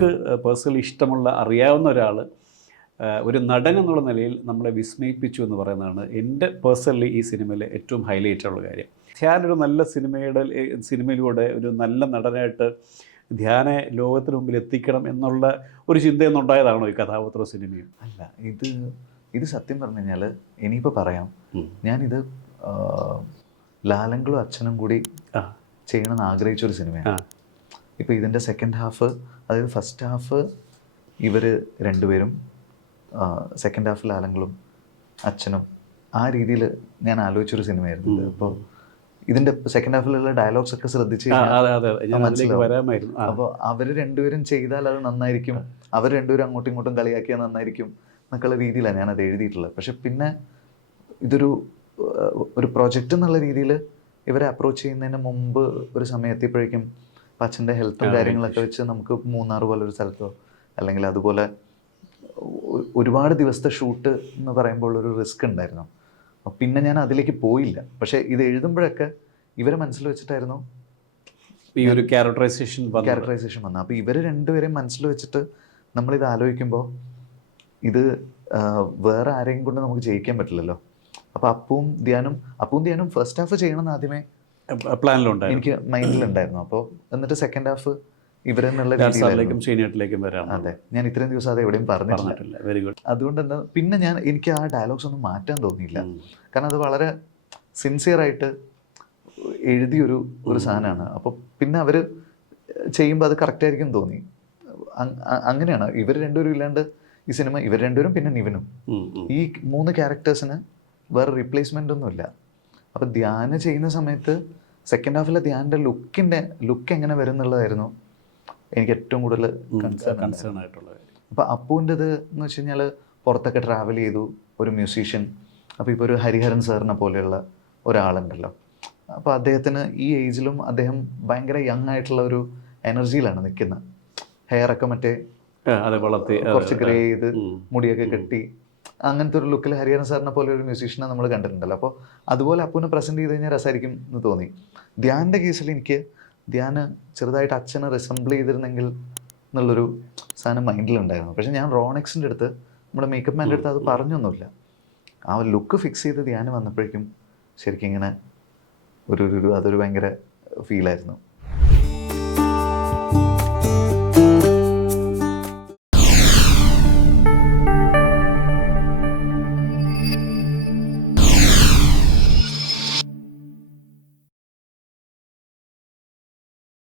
നമുക്ക് പേഴ്സണലി ഇഷ്ടമുള്ള അറിയാവുന്ന ഒരാൾ ഒരു നടൻ എന്നുള്ള നിലയിൽ നമ്മളെ വിസ്മയിപ്പിച്ചു എന്ന് പറയുന്നതാണ് എൻ്റെ പേഴ്സണലി ഈ സിനിമയിലെ ഏറ്റവും ഹൈലൈറ്റ് ഉള്ള കാര്യം. ധ്യാനൊരു നല്ല സിനിമയിലൂടെ ഒരു നല്ല നടനായിട്ട് ധ്യാനെ ലോകത്തിന് മുമ്പിൽ എത്തിക്കണം എന്നുള്ള ഒരു ചിന്തയൊന്നുണ്ടായതാണോ ഈ കഥാപാത്ര സിനിമയും? അല്ല, ഇത് സത്യം പറഞ്ഞു കഴിഞ്ഞാൽ ഇനിയിപ്പോൾ പറയാം, ഞാനിത് ലാലങ്കളും അച്ഛനും കൂടി ചെയ്യണമെന്ന് ആഗ്രഹിച്ചൊരു സിനിമയാണ്. ഇപ്പോൾ ഇതിൻ്റെ സെക്കൻഡ് ഹാഫ്, അതായത് ഫസ്റ്റ് ഹാഫ് ഇവർ രണ്ടുപേരും, സെക്കൻഡ് ഹാഫ് ലാലങ്കളും അച്ഛനും, ആ രീതിയിൽ ഞാൻ ആലോചിച്ചൊരു സിനിമയായിരുന്നു ഇത്. അപ്പോൾ ഇതിൻ്റെ സെക്കൻഡ് ഹാഫിലുള്ള ഡയലോഗ്സ് ഒക്കെ ശ്രദ്ധിച്ച് മനസ്സിലാവും. അപ്പോൾ അവർ രണ്ടുപേരും ചെയ്താൽ അത് നന്നായിരിക്കും, അവർ രണ്ടുപേരും അങ്ങോട്ടും ഇങ്ങോട്ടും കളിയാക്കിയാൽ നന്നായിരിക്കും എന്നൊക്കെയുള്ള രീതിയിലാണ് ഞാനത് എഴുതിയിട്ടുള്ളത്. പക്ഷെ പിന്നെ ഇതൊരു പ്രോജക്റ്റ് എന്നുള്ള രീതിയിൽ ഇവരെ അപ്രോച്ച് ചെയ്യുന്നതിന് മുമ്പ് ഒരു സമയം എത്തിയപ്പോഴേക്കും അച്ഛൻ്റെ ഹെൽത്തും കാര്യങ്ങളൊക്കെ വെച്ച് നമുക്ക് മൂന്നാർ പോലൊരു സ്ഥലത്തോ അല്ലെങ്കിൽ അതുപോലെ ഒരുപാട് ദിവസത്തെ ഷൂട്ട് എന്ന് പറയുമ്പോൾ ഒരു റിസ്ക് ഉണ്ടായിരുന്നു. പിന്നെ ഞാൻ അതിലേക്ക് പോയില്ല. പക്ഷേ ഇത് എഴുതുമ്പോഴൊക്കെ ഇവരെ മനസ്സിൽ വെച്ചിട്ടായിരുന്നു ഈ ഒരു ക്യാരക്ടറൈസേഷൻ വന്നത്. അപ്പോൾ ഇവർ രണ്ടുപേരെയും മനസ്സിൽ വെച്ചിട്ട് നമ്മളിത് ആലോചിക്കുമ്പോൾ ഇത് വേറെ ആരെയും കൊണ്ട് നമുക്ക് ജയിക്കാൻ പറ്റില്ലല്ലോ. അപ്പോൾ അപ്പവും ധ്യാനും ഫസ്റ്റ് ഹാഫ് ചെയ്യണമെന്ന് ആദ്യമേ പ്ലാനിലുണ്ടായിരുന്നു, എനിക്ക് മൈൻഡിലുണ്ടായിരുന്നു. അപ്പോൾ എന്നിട്ട് സെക്കൻഡ് ഹാഫ് ഇവരെന്നുള്ള രീതിയിലേക്കും വരാം. അതെ, ഞാൻ ഇത്രയും ദിവസം അത് എവിടെയും പറഞ്ഞിട്ടില്ല. Very good. അതുകൊണ്ട് എന്താ പിന്നെ എനിക്ക് ആ ഡയലോഗ്സ് ഒന്നും മാറ്റാൻ തോന്നിയില്ല. കാരണം അത് വളരെ സിൻസിയറായിട്ട് എഴുതിയൊരു സാധനമാണ്. അപ്പോൾ പിന്നെ അവർ ചെയ്യുമ്പോൾ അത് കറക്റ്റായിരിക്കും തോന്നി. അങ്ങനെയാണ് ഇവർ രണ്ടുപേരും ഇല്ലാണ്ട് ഈ സിനിമ, ഇവർ രണ്ടുപേരും പിന്നെ നിവിനും, ഈ 3 ക്യാരക്ടേഴ്സിന് വേറെ റീപ്ലേസ്മെൻ്റ് ഒന്നുമില്ല. അപ്പോൾ ധ്യാനം ചെയ്യുന്ന സമയത്ത് സെക്കൻഡ് ഹാഫിലെ ധ്യാനിൻ്റെ ലുക്ക് എങ്ങനെ വരും എന്നുള്ളതായിരുന്നു എനിക്ക് ഏറ്റവും കൂടുതൽ കൺസേൺ ആയിട്ടുള്ള കാര്യം. അപ്പോൾ അപ്പുവിൻ്റെത് എന്ന് വെച്ച് കഴിഞ്ഞാൽ പുറത്തൊക്കെ ട്രാവൽ ചെയ്തു, ഒരു മ്യൂസീഷ്യൻ. അപ്പോൾ ഇപ്പോൾ ഒരു ഹരിഹരൻ സാറിനെ പോലെയുള്ള ഒരാളുണ്ടല്ലോ, അപ്പോൾ അദ്ദേഹത്തിന് ഈ ഏജിലും അദ്ദേഹം ഭയങ്കര യങ് ആയിട്ടുള്ള ഒരു എനർജിയിലാണ് നിൽക്കുന്നത്. ഹെയറൊക്കെ മറ്റേ കുറച്ച് ഗ്രേ ചെയ്ത് മുടിയൊക്കെ കെട്ടി അങ്ങനത്തെ ഒരു ലുക്കിൽ ഹരിഹരൻ സാറിനെ പോലെ ഒരു മ്യൂസീഷ്യനെ നമ്മൾ കണ്ടിട്ടുണ്ടല്ലോ. അപ്പോൾ അതുപോലെ അപ്പുവിനെ പ്രസൻറ്റ് ചെയ്ത് കഴിഞ്ഞാൽ രസമായിരിക്കും എന്ന് തോന്നി. ധ്യാനിൻ്റെ കേസിൽ എനിക്ക് ധ്യാന് ചെറുതായിട്ട് അച്ഛനെ റിസംബിൾ ചെയ്തിരുന്നെങ്കിൽ എന്നുള്ളൊരു സാധനം മൈൻഡിലുണ്ടായിരുന്നു. പക്ഷേ ഞാൻ റോണെക്സിൻ്റെ അടുത്ത്, നമ്മുടെ മേക്കപ്പ് മാൻ്റെ അടുത്ത് അത് പറഞ്ഞൊന്നുമില്ല. ആ ഒരു ലുക്ക് ഫിക്സ് ചെയ്ത് ധ്യാനം വന്നപ്പോഴേക്കും ശരിക്കും ഇങ്ങനെ അതൊരു ഭയങ്കര ഫീലായിരുന്നു.